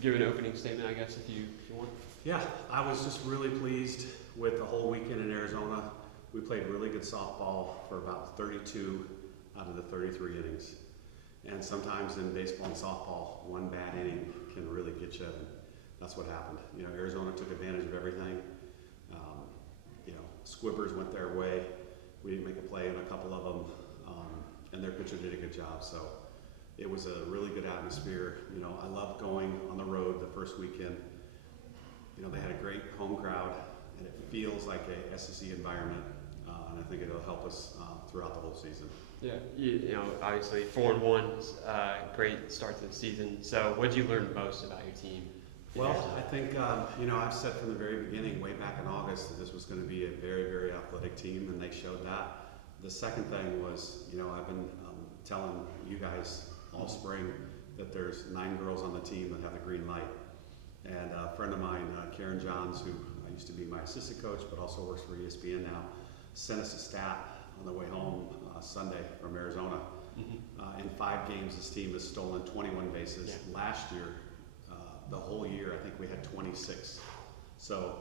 give an opening statement, I guess, if you want. Yeah, I was just really pleased with the whole weekend in Arizona. We played really good softball for about 32 out of the 33 innings. And sometimes in baseball and softball, one bad inning can really get you. And that's what happened. You know, Arizona took advantage of everything. Squibbers went their way. We didn't make a play on a couple of them, and their pitcher did a good job. So it was a really good atmosphere. You know, I loved going on the road the first weekend. You know, they had a great home crowd, and it feels like a SEC environment, and I think it'll help us throughout the whole season. Yeah, you know, obviously 4-1 is a great start to the season. So what did you learn most about your team? Well, I think, I've said from the very beginning, way back in August, that this was going to be a very, very athletic team, and they showed that. The second thing was, I've been telling you guys all spring that there's 9 girls on the team that have the green light. And a friend of mine, Karen Johns, who used to be my assistant coach, but also works for ESPN now, sent us a stat on the way home Sunday from Arizona. In 5 games, this team has stolen 21 bases. Yeah. Last year, the whole year, I think we had 26. So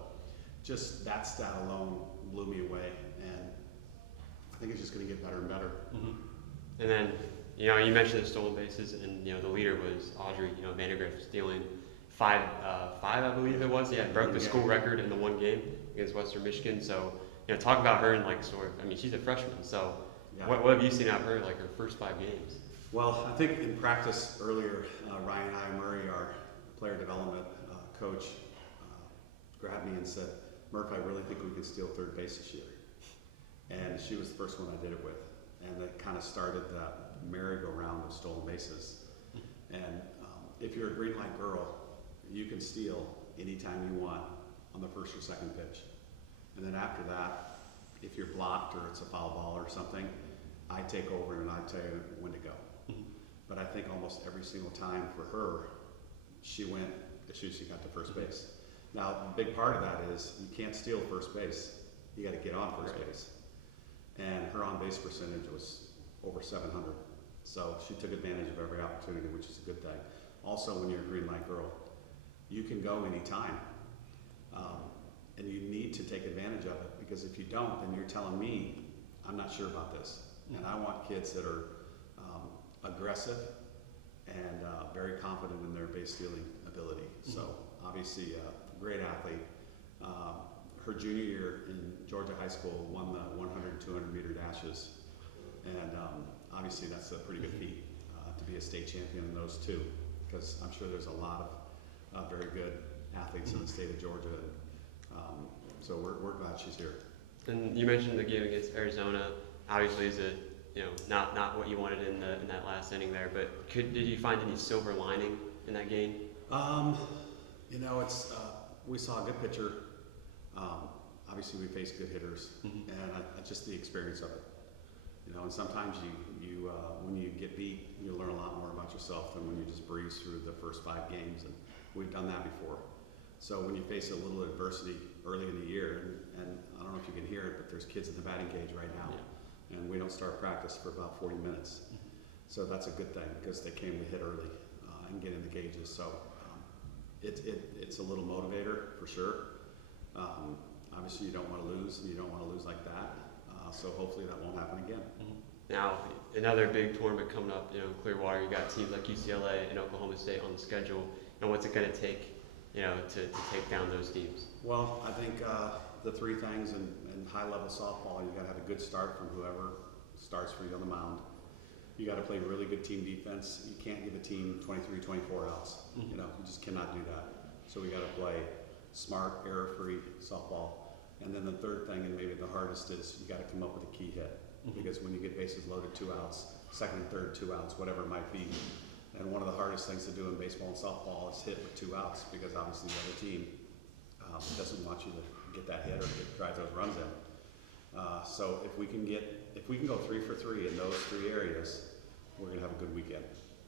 just that stat alone blew me away, and I think it's just going to get better and better. And then, you mentioned the stolen bases, and the leader was Audrey. Vandergrift stealing five, I believe it was. Yeah, broke the school record in the one game against Western Michigan. So, talk about her and she's a freshman. So, Yeah. what have you seen out of her, her first 5 games? Well, I think in practice earlier, Ryan I. Murray, our player development coach, grabbed me and said, "Murph, I really think we can steal third base this year." And she was the first one I did it with. And that kind of started that merry-go-round of stolen bases. And if you're a green light girl, you can steal anytime you want on the first or second pitch. And then after that, if you're blocked or it's a foul ball or something, I take over and I tell you when to go. But I think almost every single time for her, she went as soon as she got to first base. Now, a big part of that is you can't steal first base. You got to get on first base. And her on-base percentage was over 700. So she took advantage of every opportunity, which is a good thing. Also, when you're a green light girl, you can go anytime. And you need to take advantage of it, because if you don't, then you're telling me, I'm not sure about this. And I want kids that are aggressive and very confident in their base stealing ability. So obviously a great athlete. Her junior year in Georgia high school won the 100 and 200 meter dashes. And obviously that's a pretty good feat to be a state champion in those two, because I'm sure there's a lot of very good athletes in the state of Georgia. And, so we're glad she's here. And you mentioned the game against Arizona. Obviously, is it not what you wanted in that last inning there, but did you find any silver lining in that game? It's we saw a good pitcher. Obviously, we faced good hitters, and just the experience of it. And sometimes you when you get beat, you learn a lot more about yourself than when you just breeze through the first 5 games, and we've done that before. So when you face a little adversity early in the year, and I don't know if you can hear it, but there's kids in the batting cage right now. Yeah. And we don't start practice for about 40 minutes. So that's a good thing, because they came to hit early and get in the cages. So it's a little motivator for sure. Obviously you don't want to lose, and you don't want to lose like that. So hopefully that won't happen again. Now, another big tournament coming up, Clearwater, you got teams like UCLA and Oklahoma State on the schedule. And what's it going to take, to take down those teams? Well, I think the 3 things in high-level softball, you got to have a good start from whoever starts for you on the mound. You got to play really good team defense. You can't give a team 23, 24 outs. You just cannot do that. So we got to play smart, error-free softball. And then the third thing, and maybe the hardest, is you got to come up with a key hit. Because when you get bases loaded, 2 outs, second and third 2 outs, whatever it might be. And one of the hardest things to do in baseball and softball is hit with 2 outs, because obviously the other team doesn't want you to get that hit or drive those runs in. So if we can go 3 for 3 in those 3 areas, we're going to have a good weekend.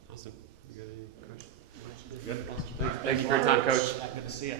Awesome. You got any questions? Good. Thank you for your time, Coach. Good to see you.